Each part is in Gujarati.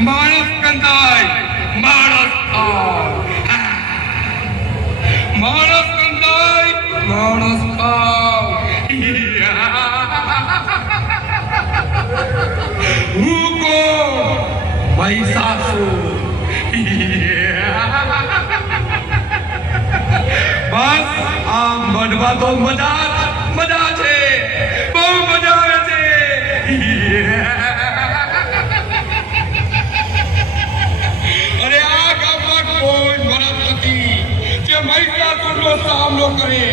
માણસ કંદાય માણસ માણસ કંદાય માણસ ખાવ હું કોણ મહિષાસુર. બસ આ મનમાં તો મજા મજા મહિષાસુરનો સામનો કરે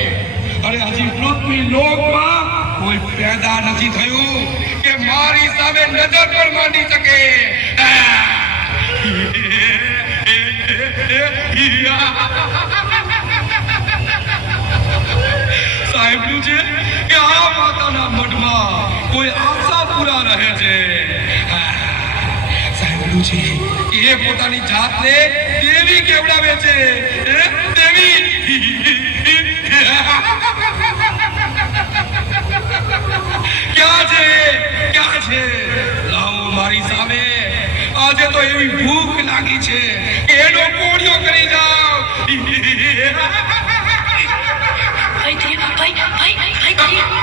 અરે હજી પૃથ્વી લોકમાં કોઈ પેદા નથી થયું કે મારી સામે નજર પણ માંડી શકે. સાંભળ્યું છે કે આ માતાના મઢમાં કોઈ આશા પૂરા રહે છે? સાંભળ્યું છે એ પોતાની જાતને દેવી કેવડાવે છે? ક્યાં છે ક્યાં છે લાવો મારી સામે આજે તો એવી ભૂખ લાગી છે એનો કોળિયો કરી જાઓ ભાઈ ભાઈ ભાઈ ભાઈ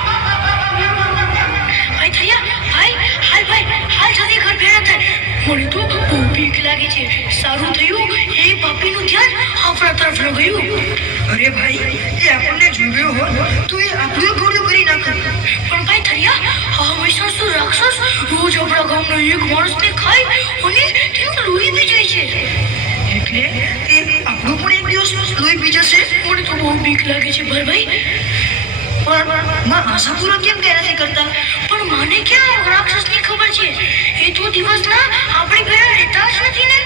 મને તો બહુ બીક લાગે છે. સારું થયું? એ પાપીનું ધ્યાન આપણા તરફ ન અરે ભાઈ, એ આપણને જોયો હોત તો એ આપણું ઘોડું કરી નાખત. પણ ભાઈ થયા હંમેશા શું રાક્ષસ રોજ આપણા ગામનો એક માણસને ખાય અને તેનું લોહી પી જાય છે. એટલે એ આપણું પણ એક દિવસ લોહી પી જશે મને તો બહુ બીક લાગે છે ભાઈ પણ માં આશાપુરા કેમ ગયા નથી કરતા? પણ મને ક્યાં રાક્ષસની ખબર છે? એ તો દિવસના આપણે રહેતા જ નથી ને?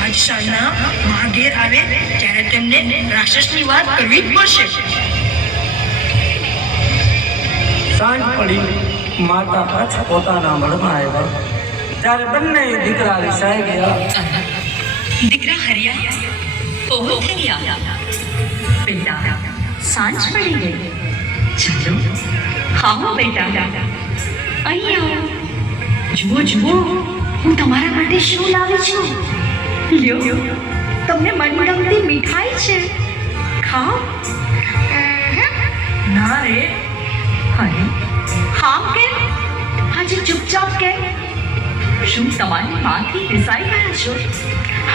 આજ સાંજના માં ઘેર આવે ત્યારે તેમને રાક્ષસની વાત કરવી જ પડશે. સાંજ પડી માતા પાછા પોતાના મળમાં આવ્યા. ત્યારે બંને દીકરા રિસાઈ ગયા. દીકરા હરિયા ઓહો સાંજ પડી ગઈ. ચાલો હા બેટા. અહીં આવો. જુઓ જુઓ. હું તમારા માટે શું લાવી છું? લ્યો. તમને મનગમતી મીઠાઈ છે. ખાઓ. ના રે. અરે. હા કેમ? આજે ચૂપચાપ કેમ? શું તમારી માંથી રિસાઈ ગયા છો?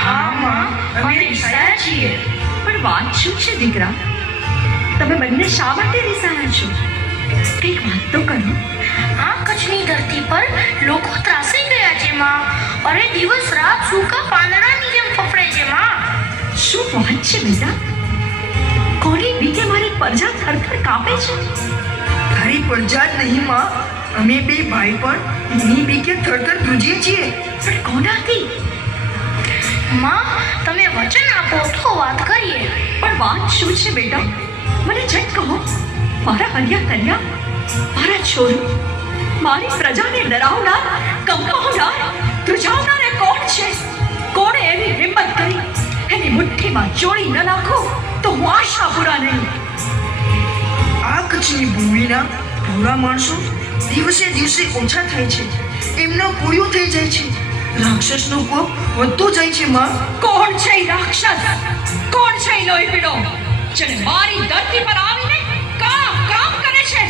હા માં. અમે રિસાયા છીએ. પણ વાત શું છે દીકરા? તમે બંને શા માટે રિસાયા છો? કંઈક વાત તો કરો. આ કચ્છની ધરતી પર લોકો ત્રાસી ગયા છે માં અરે દિવસ રાત સૂકા પાંદડાની જેમ ફફડે છે માં શું વાત છે બેટા? કોની બીકે મારી પરજા થરથર કાપે છે? તારી પરજા જ નહીં માં. અમે બે ભાઈ પણ એની બીકે થરથર ધ્રુજીએ છીએ. પણ કોનાથી? માં તમે વચન આપો તો વાત કરીએ. પણ વાત શું છે બેટા? મને ઝટ કહો. મારા હરિયા કન્યા મારા છોરો મારી પ્રજાને ડરાવનાર કંપાવનાર ધ્રુજાવનાર એ કોણ છે? કોણે એવી હિંમત કરી? એની મુઠ્ઠીમાં ચોળી ન નાખો તો હું આશા પૂરા નહીં. આ કચ્છની ભૂમિના ભૂરા માણસો દિવસે દિવસે ઓછા થાય છે. એમનો કોળિયો થઈ જાય છે. રાક્ષસનો કોપ વધતો જાય છે માં. કોણ છે રાક્ષસ? કોણ છે લોહી પીડો જેને મારી ધરતી પર આવીને કામ કામ કરે છે.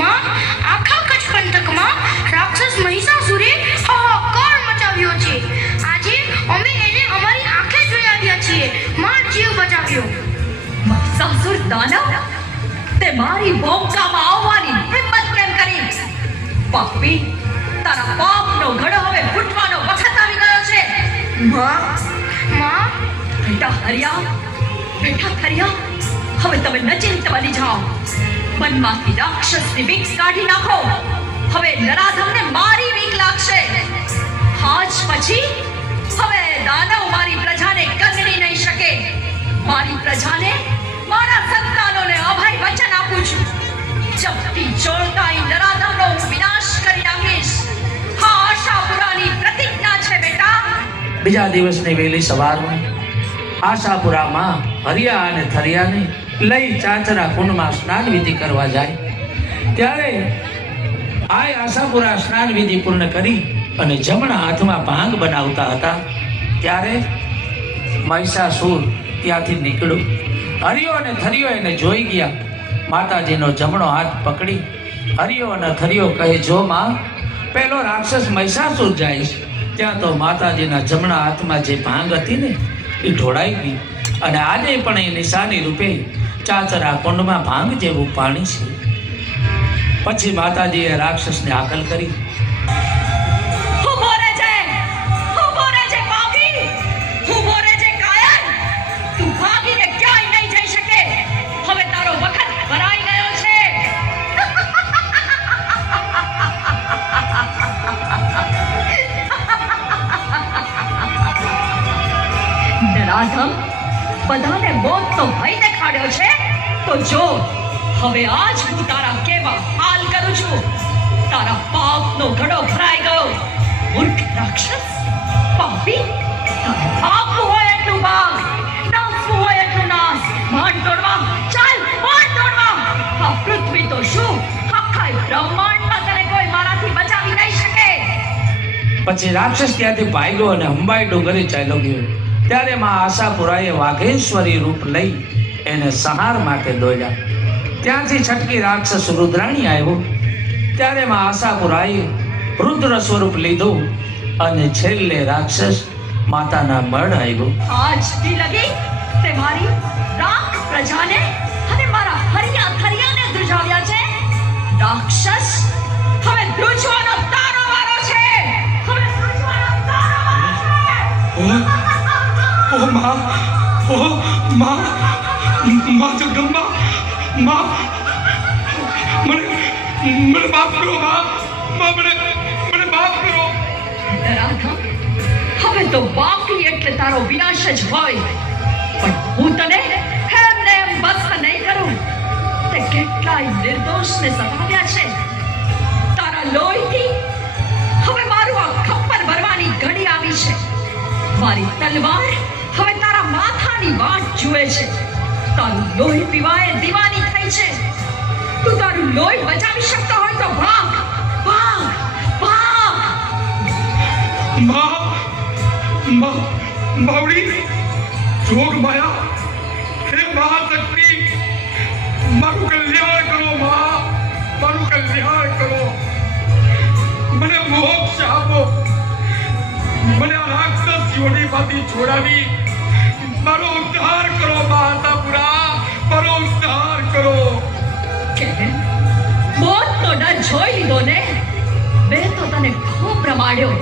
માં આખા કચ્છ પંથકમાં રાક્ષસ મહિષાસુરે હાહાકાર મચાવ્યો છે. આજે અમે એને અમારી આંખે જોઈ આવ્યા છીએ. માં જીવ બચાવ્યો. મહિષાસુર દાનવ તે મારી ભોંકામાં આવવાની હિંમત કેમ કરી? પાપી તારા પાપનો ઘડો હવે ફૂટવાનો વખત આવી ગયો છે. માં માં. બેટા હરિયા બેટા હરિયા હવે તમે નચિંત બની જાઓ. મનમાંથી રાક્ષસની બીક કાઢી નાખો. હવે નરાધમને મારી વીક લાગશે. આજ પછી હવે દાનવ મારી પ્રજાને કંગણી નહીં શકે. મારી પ્રજાને મારા સંતાનોને અભય વચન આપું છું. ચપટી ચોળતા ઈ નરાધમનો વિનાશ કરી નાખીશ. હા આશાપુરાની પ્રતિજ્ઞા છે બેટા. બીજા દિવસની વહેલી સવારમાં આશાપુરામાં હરિયા અને થરિયાને લઈ ચાચરા કુંડમાં સ્નાન વિધિ કરવા જાય. ત્યારે આ આશાપુરા સ્નાન વિધિ પૂર્ણ કરી અને જમણા હાથમાં ભાંગ બનાવતા હતા. ત્યારે મહિષાસુર ત્યાંથી નીકળ્યો. હરિયો અને થરિયો એને જોઈ ગયા. માતાજીનો જમણો હાથ પકડી. હરિયો અને થરિયો કહે, જો માં, પેલો રાક્ષસ મહિષાસુર જાય ત્યાં તો માતાજીના જમણા હાથમાં જે ભાંગ હતી ને એ ઢોળાઈ ગઈ અને આજે પણ એ નિશાની રૂપે ચાચરા કુંડમાં ભાંગ જેવું પાણી છે. પછી માતાજીએ રાક્ષસને આકલ કરી. નરાધમ બધાને મોતનો ભય દેખાડ્યો છે. તો જો, હવે આજ હું તારા કેવા હાલ કરું છું. તારા પાપનો ઘડો ભરાઈ ગયો. મૂર્ખ રાક્ષસ, પાપી, તારે હોય એટલું ભાગ નાસવું હોય એટલું નાસ ભાન તોડવા, ચાલ ભાન તોડવા. આ પૃથ્વી તો શું? આખા બ્રહ્માંડમાં તને મારાથી બચાવી નહીં શકે. પછી રાક્ષસ ત્યાંથી ભાગ્યો અને અંબાઈ ડુંગરે ચાલ્યો ગયો. ત્યારે માં આશાપુરાએ વાઘેશ્વરી રૂપ લઈ એને સંહાર માટે દોડ્યા. ત્યાંથી છટકી રાક્ષસ રુદ્રાણી આવ્યો. ત્યારે માં આશાપુરાએ રુદ્ર સ્વરૂપ લીધું અને છેલ્લે રાક્ષસ માતાના મળ આવ્યો. આજથી લગી તે મારી રાખ પ્રજાને અને મારા હરિયા હરિયાને ધ્રુજાવ્યા છે. રાક્ષસ, હવે ધ્રુજવાનો તારો ઓ, માં ઓ માં માં જગદંબા માં, મને મને માફ કરો, માં. માં, મને મને માફ કરો. હવે તો બાપી એટલે તારો વિનાશ જ હોય. પણ હું તને એમને એમ બસ નહીં કરું. તે કેટલાય નિર્દોષને સતાવ્યા છે. તારા લોહીથી હવે મારું આ ખપ્પર ભરવાની ઘડી આવી છે. મારી તલવાર હવે તારા માથાની વાટ જુએ છે. તારું લોહી પીવાએ દીવાની થઈ છે. તું તારું લોહી બચાવી શકતો હોય તો ભાગ ભાગ ભાગ. માં માં, માવડી, જોગ માયા, હે મહાશક્તિ મારું કલ્યાણ કરો, માં, મારું કલ્યાણ કરો. મને મોક્ષ આપો. મને રાક્ષસ યોની માંથી છોડાવી મારો ઉદ્ધાર કરો માતાપુરા મારો ઉદ્ધાર કરો. કેમ મોતનો ડર જોઈ લીધો ને? મેં તો તને ખૂબ રમાડ્યો.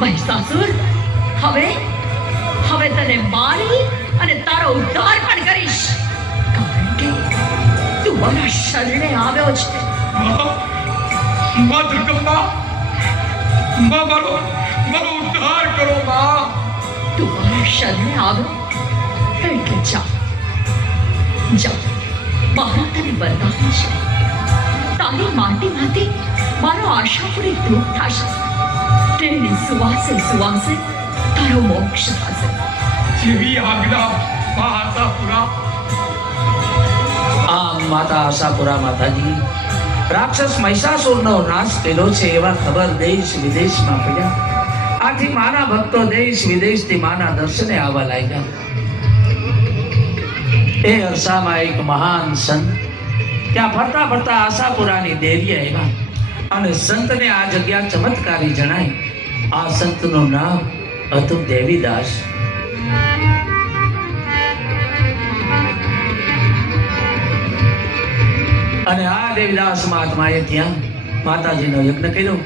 મહિષાસુર હવે હવે તને મારી અને તારો ઉદ્ધાર પણ કરીશ. કારણ કે તું મારા શરણે આવ્યો છે. મા દુર્ગમ્મા મા મારો મારો ઉદ્ધાર કરો મા. તું મારા શરણે આવ્યો? એટલે જા જા મારા તને વરદાન છે. તારી માટીમાંથી મારો આશાપુરી ધૂપ થશે. તેની સુવાસે સુવાસે તારો મોક્ષ થશે. જેવી આજ્ઞા મહાસાપુરા. આમ માતા આશાપુરા માતાજી રાક્ષસ મહિષાસુરનો નાશ કર્યો છે એવા ખબર દેશ વિદેશમાં પડ્યા. આથી માના ભક્તો દેશ વિદેશથી માના દર્શને આવવા લાગ્યા. એ અરસામાં એક મહાન સંત. ત્યાં ફરતા ફરતા આશાપુરાની દેરીએ આવ્યા અને સંતને આ જગ્યા ચમત્કારી જણાય આ સંતનું નામ હતું દેવીદાસ. અને આ દેવીદાસ મહાત્માએ ત્યાં માતાજીનો યજ્ઞ કર્યો.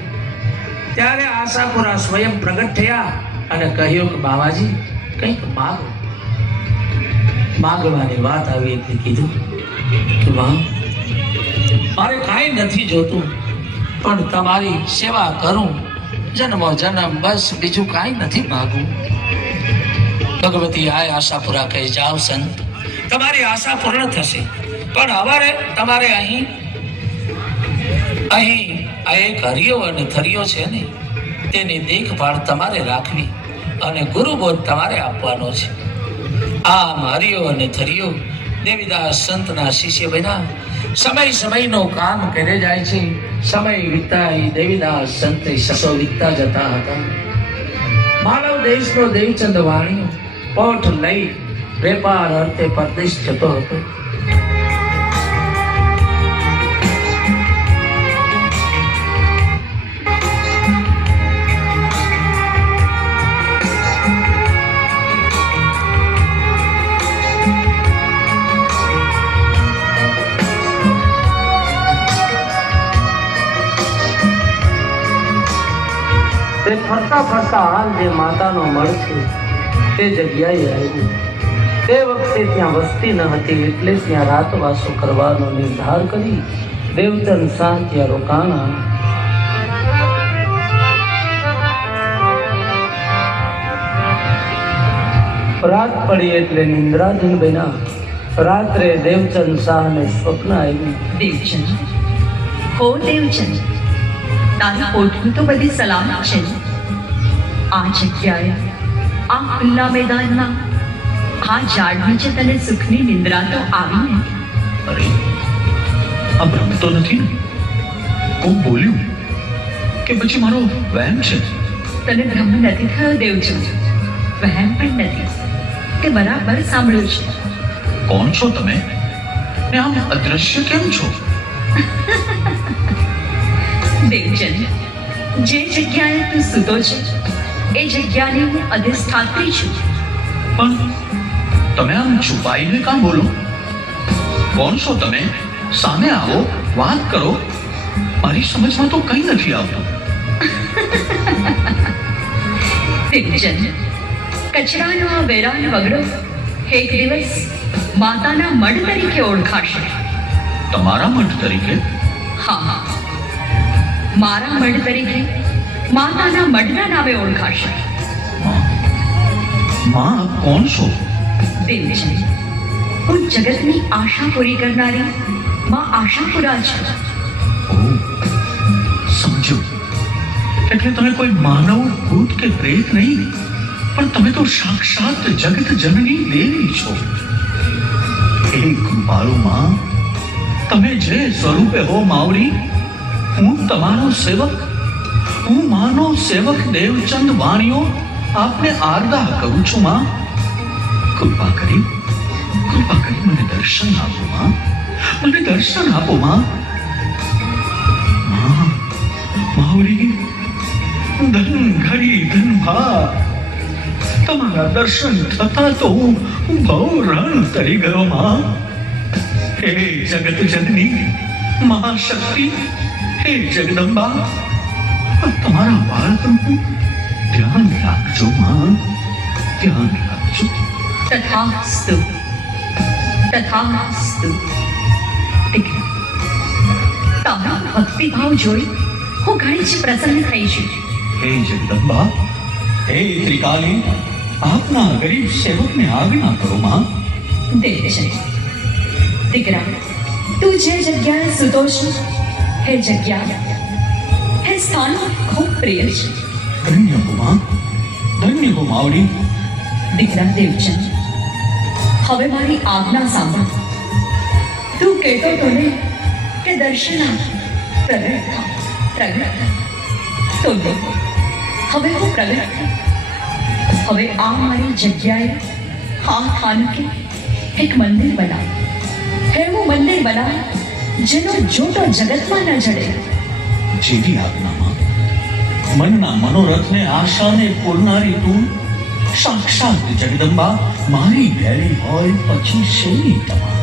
ત્યારે આશાપુરા સ્વયં પ્રગટ થયા અને કહ્યું કે, બાવાજી, કંઈક માગો. માગવાની વાત આવી એટલે કીધું કે વાહ, મારે કાંઈ નથી જોતું, પણ તમારી સેવા કરું, જન્મો, જન્મ, બસ, બીજું કાંઈ નથી માગું. ભગવતી આય આશાપુરા કહી જાઓ સંત, તમારી આશા પૂર્ણ થશે, પણ અમારે તમારે અહીં અહીં આ એક હરિયો અને થરિયો છે ને, તેની દેખભાળ તમારે રાખવી અને ગુરુબોધ તમારે આપવાનો છે. આમ હરિયો અને થરિયો દેવીદાસ સંતના શિષ્ય બન્યા. સમય સમયનો કામ કરે જાય છે. સમય વીતતા દેવીદાસ સંતે સસો વીતતા જતા હતા. માનવ દેશનો દેવચંદ વાણિયો પોઠ લઈ વેપાર અર્થે પરદેશ જતો હતો. તે ફરતા ફરતા હાલ જે માતાનો મળ છે, તે જગ્યાએ આવ્યું તે વખતે ત્યાં વસ્તી ન હતી એટલે ત્યાં રાતવાસો કરવાનો નિર્ધાર કરી દેવચંદ શાહ ત્યાં રોકાણા. રાત પડી એટલે નિંદ્રાધીન બન્યા. રાત્રે દેવચંદ શાહને સ્વપ્ન આવ્યું. દેવચંદ? કો દેવચંદ? તારા ઓઠું તો બધી સલામત છે? આ જગ્યાએ આ ખુલ્લા મેદાનમાં આ ઝાડ નીચે તને સુખની નિંદ્રા તો આવી ને અરે આ ભ્રમ તો નથી ને બોલ્યું કે પછી મારો વહેમ છે તને ભ્રમ નથી થયો દેવચંદ વહેમ પણ નથી તે બરાબર સાંભળ્યું છે કોણ છો તમે ને આમ અદ્રશ્ય કેમ છો દેવચંદ જે જગ્યાએ તું સૂતો છે એ જગ્યાની હું અધિષ્ઠાત્રી છું. પણ તમે આમ છુપાઈને કામ બોલો? કોણ છો તમે? સામે આવો વાત કરો. મારી સમજમાં તો કંઈ નથી આવતું. બેચન કચરાનો આ વેરાન વગડો એક દિવસ માતાના મઢ તરીકે ઓળખાશે. તમારા મઢ તરીકે? હા હા. મારા મઢ તરીકે માતાના મઢના નામે ઓળખાશે. માં કોણ છો? દેવચંદ હું જગતની આશા પૂરી કરનારી માં આશાપુરા છું. સમજો. એટલે તમે કોઈ માનવ ભૂત કે પ્રેત નહીં પણ તમે તો સાક્ષાત જગત જનની દેવી છો. હે કૃપાળુ માં તમે જે સ્વરૂપે હો માવડી હું તમારો સેવક? હું માનો સેવક દેવચંદ વાણીઓ આપને આરદા કરું છું, માં. કૃપા કરી કૃપા કરી મને દર્શન આપો, માં. મને દર્શન આપો, માં. માવડી, ધન ઘડી, ધન ભા તમારા દર્શન થતા તો હું બહુ રણ તરી ગયો, માં. હે જગત જનની મહાશક્તિ હે જગદંબા તમારા બાળકનું ધ્યાન રાખજો માં ધ્યાન રાખજો તથાસ્તુ તથાસ્તુ દીકરા તારા ભક્તિભાવ જોઈ હું ઘણી જ પ્રસન્ન થઈ છું હે જગદંબા હે ત્રિકાલી આપના ગરીબ સેવકને આજ્ઞા કરો માં દેવચંદ દીકરા તું જે જગ્યાએ સુતો છે હે જગ્યા હે સ્થાન ખૂબ પ્રિય છે ધન્ય હો માં ધન્ય હો માવડી દીકરા દેવચંદ હવે મારી આજ્ઞા સાંભળ તું કહેતો તો ને કે દર્શના પ્રગટ થા પ્રગટ થા. તો લે હવે હું પ્રગટ થઈ હવે આ મારી જગ્યાએ આ સ્થાનકે એક મંદિર બનાવ એવું મંદિર બનાવ જેનો જોટો જગતમાં ન જડે. જેવી આજ્ઞામાં મનના મનોરથને આશાને પૂરનારી તું સાક્ષાત જગદંબા મારી ભેળી હોય પછી શેની તમા?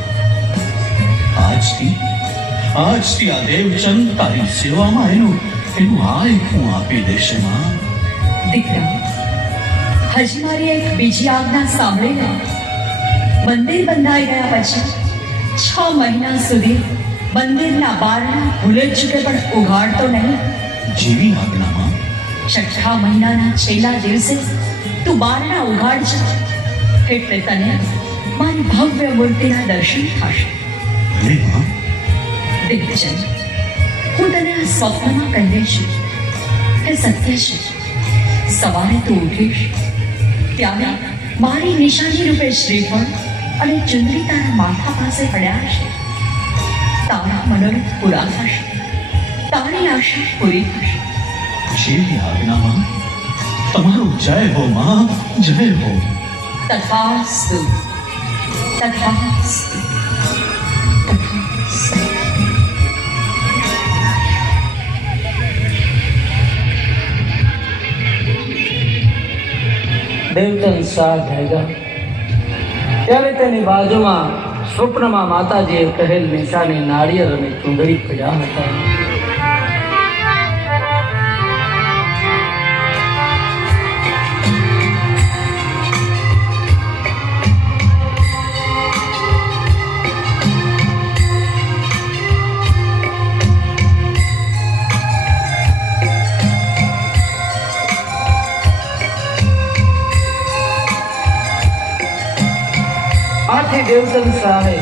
આજથી આજથી આ દેવચંદ તારી સેવામાં એનું એનું હાય હું આપી દેશે માં. દીકરા હજી મારી એક બીજી આજ્ઞા સાંભળીને મંદિર બંધાઈ ગયા પછી છ મહિના સુધી મંદિરના બારણા ભૂલે ચૂકે પણ ઉઘાડતો નહીં. જેવી આજ્ઞામાં છઠ્ઠા મહિનાના છેલ્લા દિવસે તું બારણા ઉઘાડજે એટલે તને મારી ભવ્ય મૂર્તિના દર્શન થશે. અરે માં દિગ્ગજન હું તને આ સ્વપ્નમાં કહીએ છું કે સત્ય છે. સવારે તું ઉઠીશ ત્યારે મારી નિશાની રૂપે શ્રીફળ અને ચુંદરી તારા માથા પાસે પડ્યા છે તારા મનોરથ પૂરા થશે તારી આશા પૂરી થશે જેવી આજ્ઞામાં તમારો જય હો માં જય હો તથાસ્તુ તથાસ્તુ દેવતન જાગ્યા ત્યારે તેની બાજુમાં સ્વપ્નમાં માતાજીએ કહેલ નિશાની નાળિયેર અને ચૂંદડી પડ્યા હતા. આથી દેવતન શાહે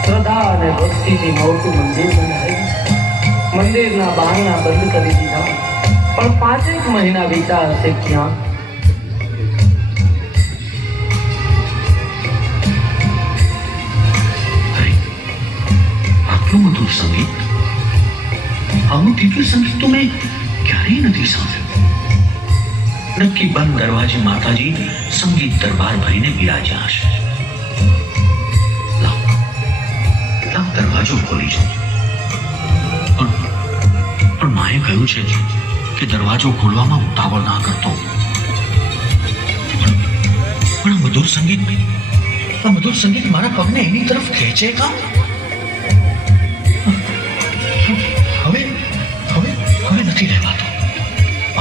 શ્રદ્ધા અને ભક્તિથી મોટું મંદિર બનાવ્યું મંદિરના બારણા બંધ કરી દીધા પણ પાંચેક મહિના વીતા હશે ક્યાં અરે આટલું મધુર સંગીત આવું દિવ્ય સંગીત તો મેં ક્યારેય નથી સાંભળ્યું નક્કી બંધ દરવાજે માતાજી સંગીત દરબાર ભરીને બિરાજ્યા હશે દરવાજો ખોલી છે પણ માએ કહ્યું છે કે દરવાજો ખોલવામાં ઉતાવળ ના કરતો. પણ મધુર સંગીત આ મધુર સંગીત મારા પગને એની તરફ ખેંચે કા? હવે હવે હવે નથી રહેવાતો.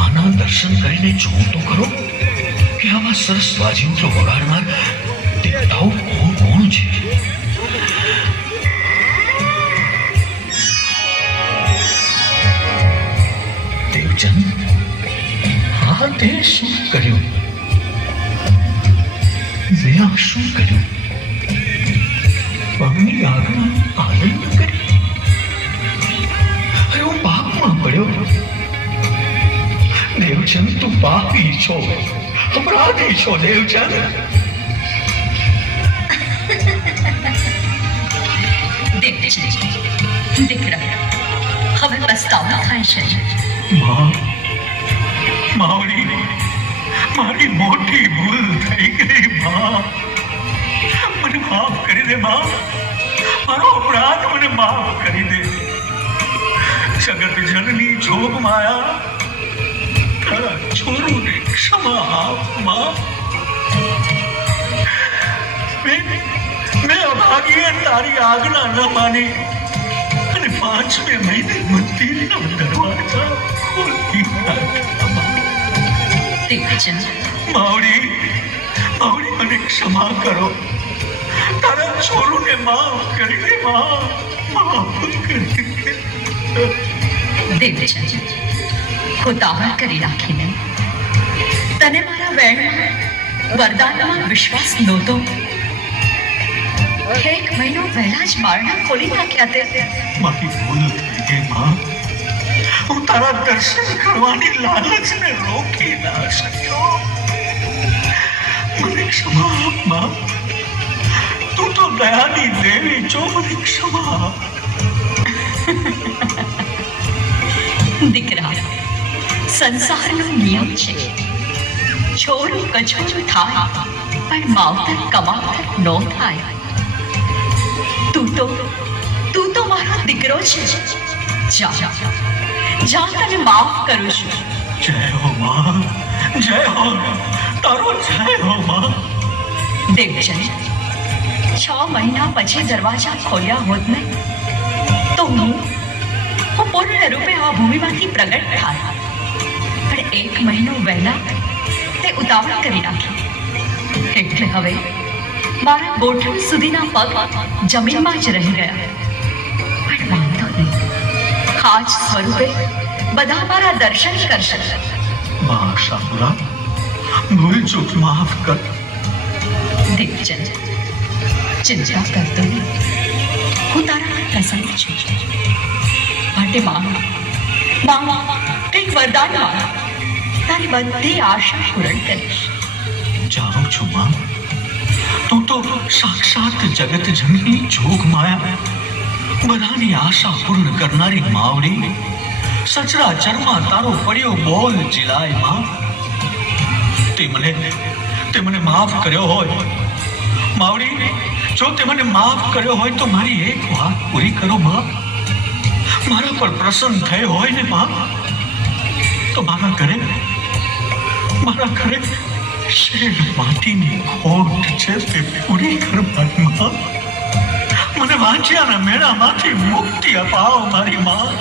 આના દર્શન કરીને જોઉં તો ખરો કે આવા સરસ વાજિંત્રો વગાડનાર દેવતાઓ તે શું કર્યું મેં આ શું કર્યું પગની આગળ આનંદ કર્યો અરે પાપમાં પડ્યો દેવચંદ તું પાપી છો અપરાધી છો દેવચંદ દીકરા હવે પસ્તાવો થાય છે માં માવડી, મારી મોટી ભૂલ થઈ ગઈ મા મને માફ કરી દે મા મારો અપરાધ મને માફ કરી દે. જગત જનની જોગ માયા, તારા છોરુને ક્ષમા આપ મા, મેં અભાગીએ તારી આજ્ઞા ન માની. અને પાંચમે મહિને મંદિરના દરવાજા ખોલી નાખ્યા. દીકરા માવડી માવડી મને ક્ષમા કરો તારા છોરુને માફ કરી દે માં માફ કરી દે દેવજી ઉતાવળ કરી રાખીને તને મારા વેણમાં વરદાનમાં વિશ્વાસ નહોતો એક મહિનો પહેલા જ બારણા ખોલી નાખ્યા તે મારી ભૂલ થઈ ગઈ માં હું તારા દર્શન કરવાની લાલચને રોકી ના શક્યો. મને ક્ષમા આપમાં તું તો દયાની દેવી છો, મને ક્ષમા દીકરા, સંસારનો નિયમ છે. છોરું કછોરું થાય, પણ માવતર કમાવતર નો થાય. તું તો તું તો મારો દીકરો છે. જા. જા તને માફ કરું છું. જય હો માં જય હો તારો જય હો માં. દેવજન છ મહિના પછી દરવાજા ખોલ્યા હોત ને તો હું હું પૂર્ણ રૂપે આ ભૂમિમાંથી પ્રગટ થાય પણ એક મહિનો વહેલા તે ઉતાવળ કરી નાખી એટલે હવે મારા ગોઠણ સુધીના પગ જમીનમાં જ રહી ગયા. પણ વાંધો નહીં આજ સ્વરૂપે બધા મારા દર્શન કરશે માં શામુરા ભૂલ ચૂક માફ કર દેવજન ચિંતા કરતો નહીં હું તારા પર પ્રસન્ન છું માટે માંગ માંગ કંઈક વરદાન માંગ તારી બધી આશા પૂરણ કરીશ જાણું છું માં તું તો સાક્ષાત જગત જનની જોગ માયા બધાની આશા પૂર્ણ કરનારી માવડી સચરાચરમાં તારો પડ્યો બોલ જિલાયમાં. તે મને તે મને માફ કર્યો હોય. માવડી, જો તે મને માફ કર્યો હોય તો મારી એક વાત પૂરી કરો માં. મારા પર પ્રસન્ન થયો હોય ને માં, તો મારા ઘરે મારા ઘરે શેર માટીની ખોટ છે તે પૂરી કરવાની માં. મને વાંચ્યાના મેળામાંથી મુક્તિ અપાવો મારી માં.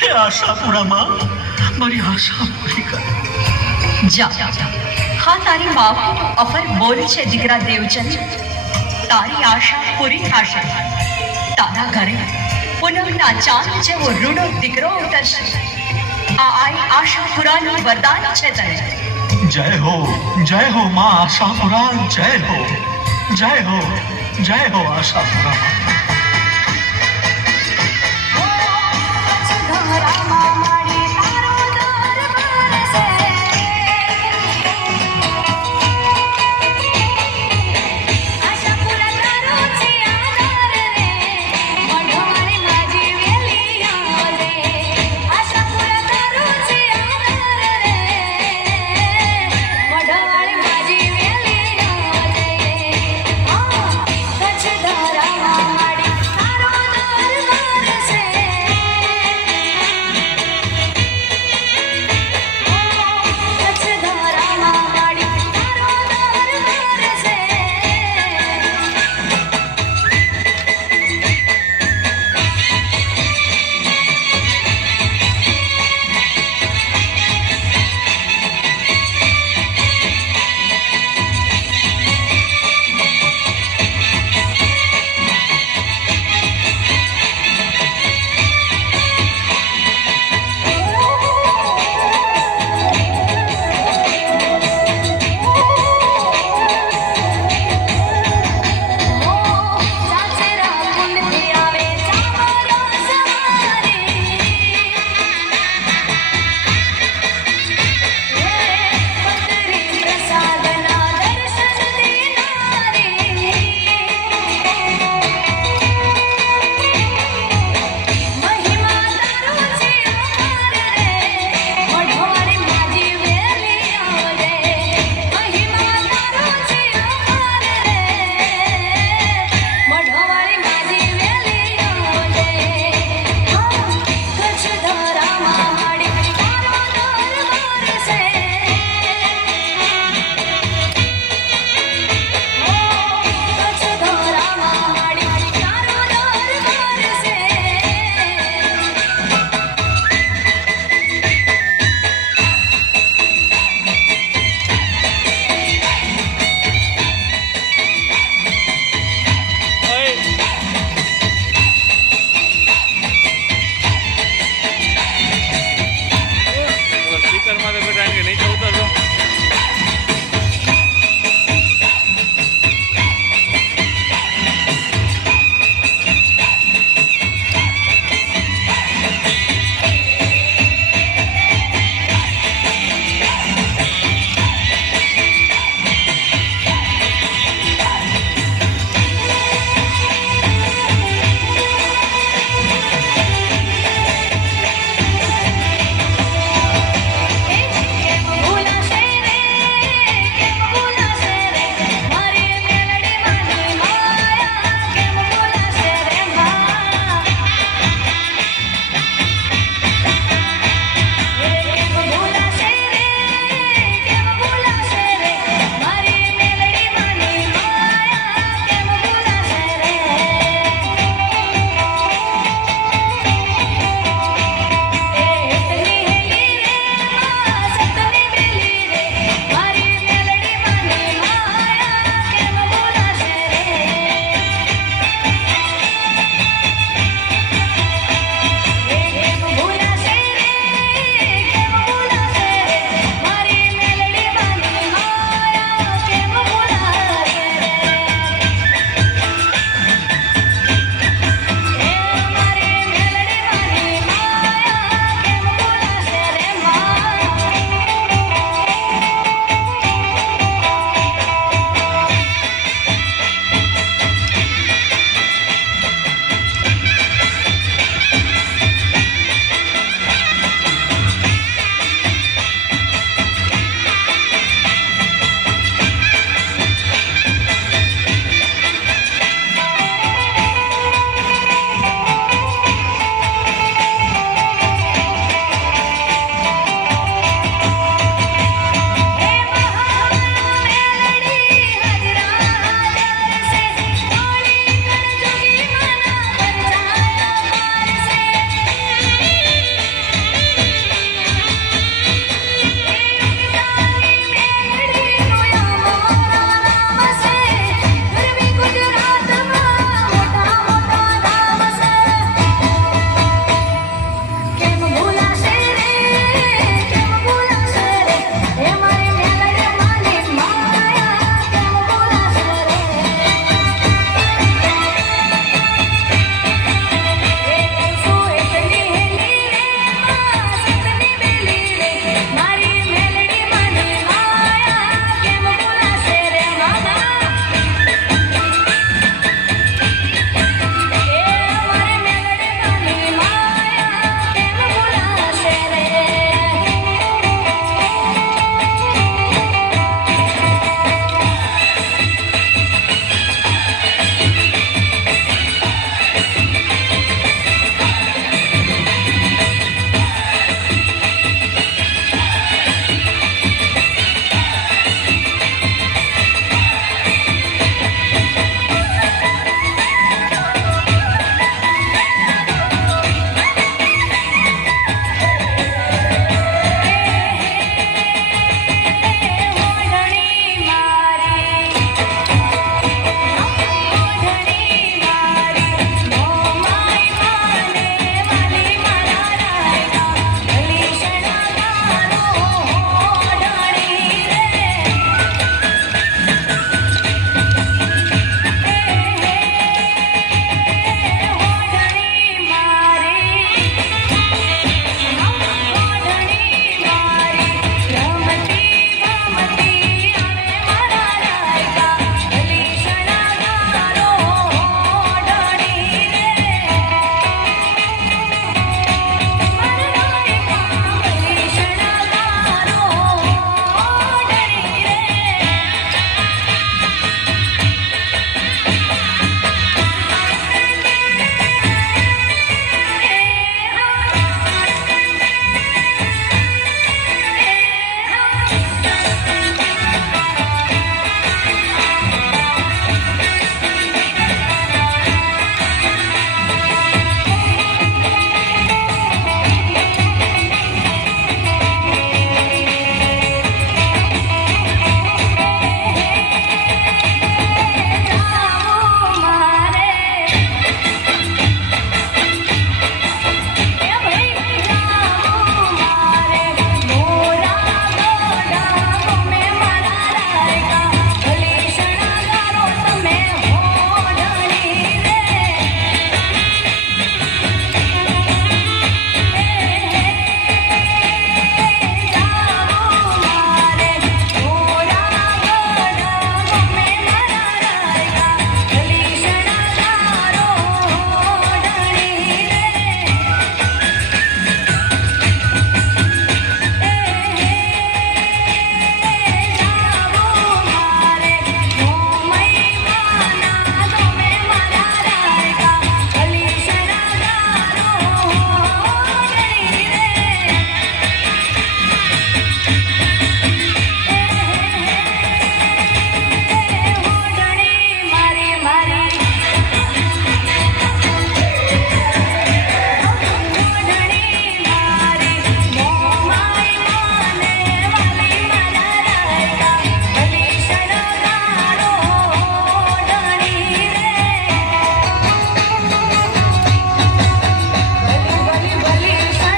હે આશાપુરા માં મારી આશા પૂરી કર. જા. હા તારી માવડીનો અફર બોલ છે દીકરા દેવચંદ. તારી આશા પૂરી થશે. તારા ઘરે પૂનમના ચાંદ જેવો રૂડો દીકરો ઉતરશે. આ આઈ આશાપુરાનું વરદાન છે તને. જય હો જય હો માં આશાપુરા જય હો. જય હો. જય હો આશાપુરા માં